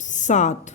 7।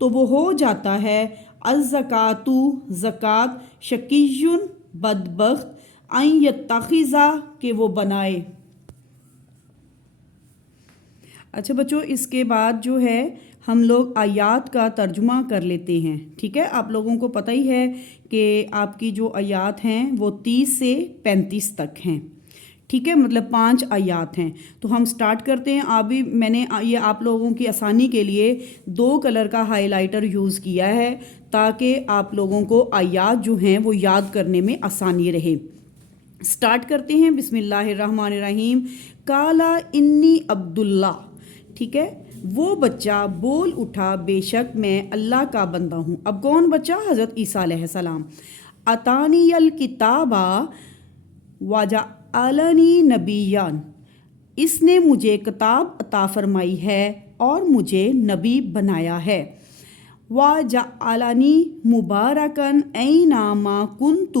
تو وہ ہو جاتا ہے الزکاتو زکات، شقیٌ بدبخت، ان یتخذا کہ وہ بنائے۔ اچھا بچوں، اس کے بعد جو ہے ہم لوگ آیات کا ترجمہ کر لیتے ہیں، ٹھیک ہے۔ آپ لوگوں کو پتہ ہی ہے کہ آپ کی جو آیات ہیں وہ 30 سے 35 تک ہیں، ٹھیک ہے، مطلب 5 آیات ہیں۔ تو ہم سٹارٹ کرتے ہیں۔ ابھی میں نے یہ آپ لوگوں کی آسانی کے لیے 2 کلر کا ہائی لائٹر یوز کیا ہے تاکہ آپ لوگوں کو آیات جو ہیں وہ یاد کرنے میں آسانی رہے۔ سٹارٹ کرتے ہیں۔ بسم اللہ الرحمن الرحیم۔ قالا انی عبداللہ، ٹھیک ہے، وہ بچہ بول اٹھا بے شک میں اللہ کا بندہ ہوں۔ اب کون بچہ؟ حضرت عیسیٰ علیہ السلام۔ اتانی الکتاب وجعلنی نبیا، اس نے مجھے کتاب عطا فرمائی ہے اور مجھے نبی بنایا ہے۔ وجعلنی مبارکا اینما کنت،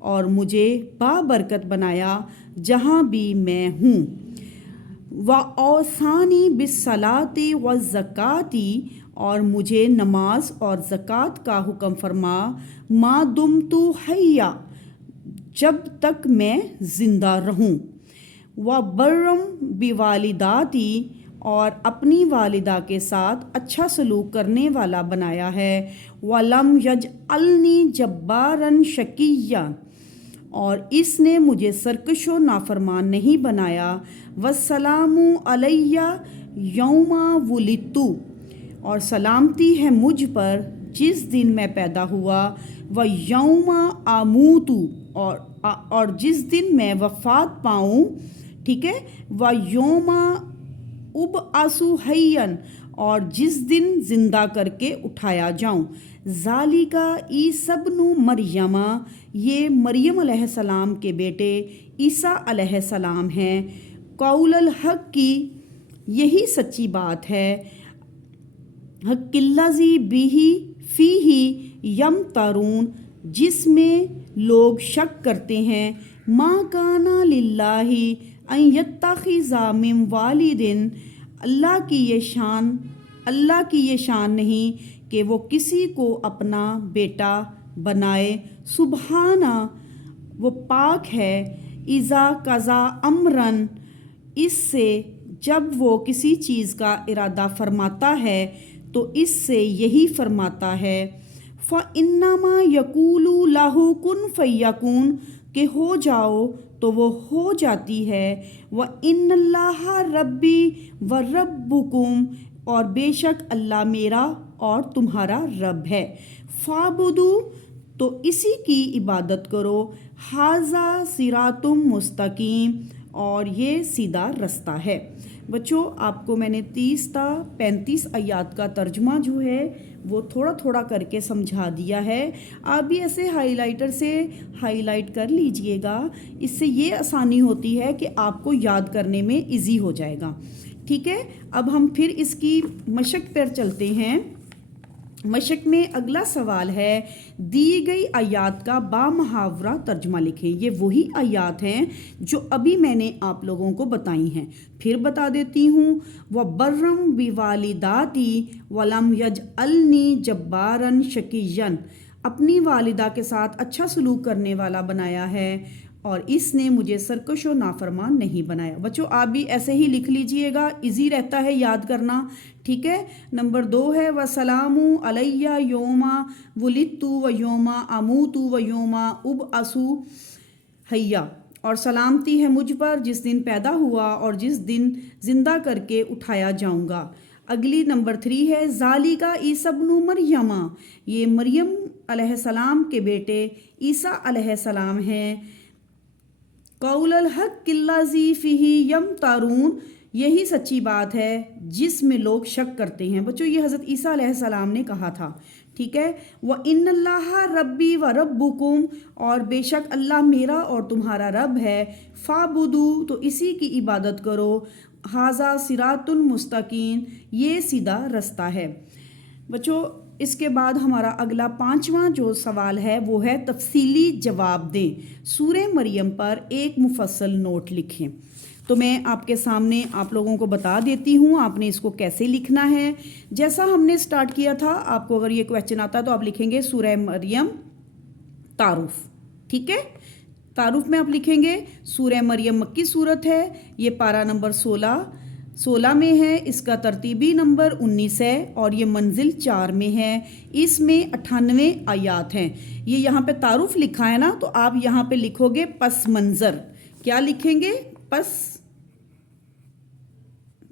اور مجھے بابرکت بنایا جہاں بھی میں ہوں۔ وَأَوْصَانِي بِالصَّلَاةِ وَالزَّكَاةِ، اور مجھے نماز اور زکوٰۃ کا حکم فرما، ما دمت حیا، جب تک میں زندہ رہوں۔ وَبَرًّا بِوَالِدَاتِي، اور اپنی والدہ کے ساتھ اچھا سلوک کرنے والا بنایا ہے۔ وَلَمْ يَجْعَلْنِي جَبَّارًا شَقِيًّا، اور اس نے مجھے سرکش و نافرمان نہیں بنایا۔ وَالسَّلَامُ عَلَيَّ يَوْمَ وُلِدتُّ، اور سلامتی ہے مجھ پر جس دن میں پیدا ہوا۔ وَيَوْمَ أَمُوتُ، اور جس دن میں وفات پاؤں، ٹھیک ہے۔ وَيَوْمَ أُبْعَثُ حَيًّا، اور جس دن زندہ کر کے اٹھایا جاؤں۔ ذَلِكَ عِیسیٰ ابْنُ مَرْیَمَ، یہ مریم علیہ السلام کے بیٹے عیسیٰ علیہ السلام ہیں۔ قول الحق کی، یہی سچی بات ہے۔ حق الذی بہ فیہ یمترون، جس میں لوگ شک کرتے ہیں۔ ما کان للہ ان یتخذ من والد، اللہ کی یہ شان نہیں کہ وہ کسی کو اپنا بیٹا بنائے۔ سبحانہ، وہ پاک ہے۔ اذا قضا امرن، اس سے جب وہ کسی چیز کا ارادہ فرماتا ہے تو اس سے یہی فرماتا ہے۔ فَإِنَّمَا يَقُولُ لَهُ كُن فَيَكُونُ، کہ ہو جاؤ تو وہ ہو جاتی ہے۔ وَإِنَّ اللَّهَ رَبِّي وَرَبُّكُمْ، اور بے شک اللہ میرا اور تمہارا رب ہے۔ فَاعْبُدُوا، تو اسی کی عبادت کرو۔ ھذا صراط مستقیم، اور یہ سیدھا رستہ ہے۔ بچوں، آپ کو میں نے 30 تا 35 آیات کا ترجمہ جو ہے وہ تھوڑا تھوڑا کر کے سمجھا دیا ہے۔ آپ بھی ایسے ہائی لائٹر سے ہائی لائٹ کر لیجئے گا، اس سے یہ آسانی ہوتی ہے کہ آپ کو یاد کرنے میں ایزی ہو جائے گا، ٹھیک ہے۔ اب ہم پھر اس کی مشق پر چلتے ہیں۔ مشق میں اگلا سوال ہے، دی گئی آیات کا بامحاورہ ترجمہ لکھیں۔ یہ وہی آیات ہیں جو ابھی میں نے آپ لوگوں کو بتائی ہیں، پھر بتا دیتی ہوں۔ وَبَرًّا بِوَالِدَاتِی وَلَمْ يَجْعَلْنِی جَبَّارًا شَقِیًّا، اپنی والدہ کے ساتھ اچھا سلوک کرنے والا بنایا ہے اور اس نے مجھے سرکش و نافرمان نہیں بنایا۔ بچوں، آپ بھی ایسے ہی لکھ لیجئے گا، ایزی رہتا ہے یاد کرنا، ٹھیک ہے۔ نمبر 2 ہے وَسَلَامُ عَلَيَّ یوم وُلِدتُّ وَیوم أَمُوتُ وَیوم أُبْعَثُ حَیًّا، اور سلامتی ہے مجھ پر جس دن پیدا ہوا اور جس دن زندہ کر کے اٹھایا جاؤں گا۔ اگلی نمبر 3 ہے ذَلِکَ عیسیٰ ابْنُ مَرْیَمَ، یہ مریم علیہ السلام کے بیٹے عیسیٰ علیہ السلام ہیں۔ قول الحق الذی فیہ یمترون، یہی سچی بات ہے جس میں لوگ شک کرتے ہیں۔ بچوں، یہ حضرت عیسیٰ علیہ السلام نے کہا تھا، ٹھیک ہے۔ وَإِنَّ اللَّهَ رَبِّي وَرَبُّكُمْ، اور بے شک اللہ میرا اور تمہارا رب ہے۔ فَاعْبُدُوا، تو اسی کی عبادت کرو۔ ھذا صراط مستقیم، یہ سیدھا رستہ ہے۔ بچوں، اس کے بعد ہمارا اگلا 5واں جو سوال ہے وہ ہے تفصیلی جواب دیں۔ سورہ مریم پر ایک مفصل نوٹ لکھیں۔ تو میں آپ کے سامنے آپ لوگوں کو بتا دیتی ہوں آپ نے اس کو کیسے لکھنا ہے. جیسا ہم نے سٹارٹ کیا تھا، آپ کو اگر یہ کویسچن آتا تو آپ لکھیں گے سورہ مریم تعارف. ٹھیک ہے، تعارف میں آپ لکھیں گے سورہ مریم مکی صورت ہے، یہ پارہ نمبر 16 میں ہے، اس کا ترتیبی نمبر 19 ہے اور یہ منزل 4 میں ہے. اس میں 98 آیات ہیں. یہ یہاں پہ تعارف لکھا ہے نا، تو آپ یہاں پہ لکھو گے پس منظر. کیا لکھیں گے؟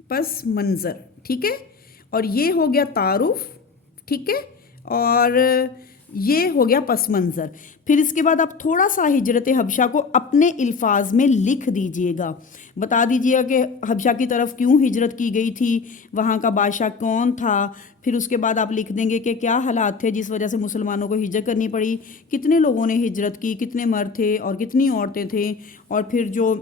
پس منظر. ٹھیک ہے، اور یہ ہو گیا تعارف. ٹھیک ہے، اور یہ ہو گیا پس منظر. پھر اس کے بعد آپ تھوڑا سا ہجرت حبشہ کو اپنے الفاظ میں لکھ دیجئے گا. بتا دیجئے گا کہ حبشہ کی طرف کیوں ہجرت کی گئی تھی، وہاں کا بادشاہ کون تھا. پھر اس کے بعد آپ لکھ دیں گے کہ کیا حالات تھے جس وجہ سے مسلمانوں کو ہجرت کرنی پڑی، کتنے لوگوں نے ہجرت کی، کتنے مرد تھے اور کتنی عورتیں تھیں، اور پھر جو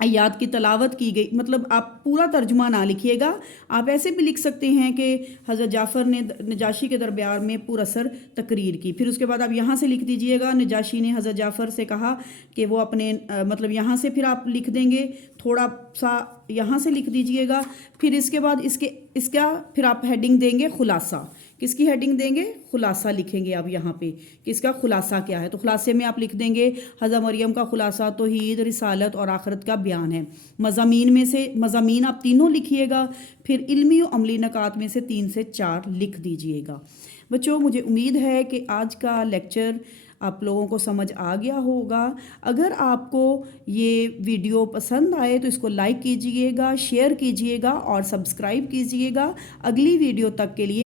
آیات کی تلاوت کی گئی. مطلب آپ پورا ترجمہ نہ لکھیے گا، آپ ایسے بھی لکھ سکتے ہیں کہ حضرت جعفر نے نجاشی کے دربار میں پر اثر تقریر کی. پھر اس کے بعد آپ یہاں سے لکھ دیجئے گا نجاشی نے حضرت جعفر سے کہا کہ وہ اپنے مطلب یہاں سے پھر آپ لکھ دیں گے تھوڑا سا، یہاں سے لکھ دیجئے گا. پھر اس کے بعد اس کا پھر آپ ہیڈنگ دیں گے خلاصہ. کس کی ہیڈنگ دیں گے؟ خلاصہ لکھیں گے آپ یہاں پہ کہ اس کا خلاصہ کیا ہے. تو خلاصے میں آپ لکھ دیں گے حضرت مریم کا خلاصہ توحید، رسالت اور آخرت کا بیان ہے. مضامین آپ تینوں لکھیے گا. پھر علمی و عملی نکات میں سے 3 سے 4 لکھ دیجئے گا. بچوں مجھے امید ہے کہ آج کا لیکچر آپ لوگوں کو سمجھ آ گیا ہوگا. اگر آپ کو یہ ویڈیو پسند آئے تو اس کو لائک کیجئے گا، شیئر کیجئے گا اور سبسکرائب کیجئے گا. اگلی ویڈیو تک کے لیے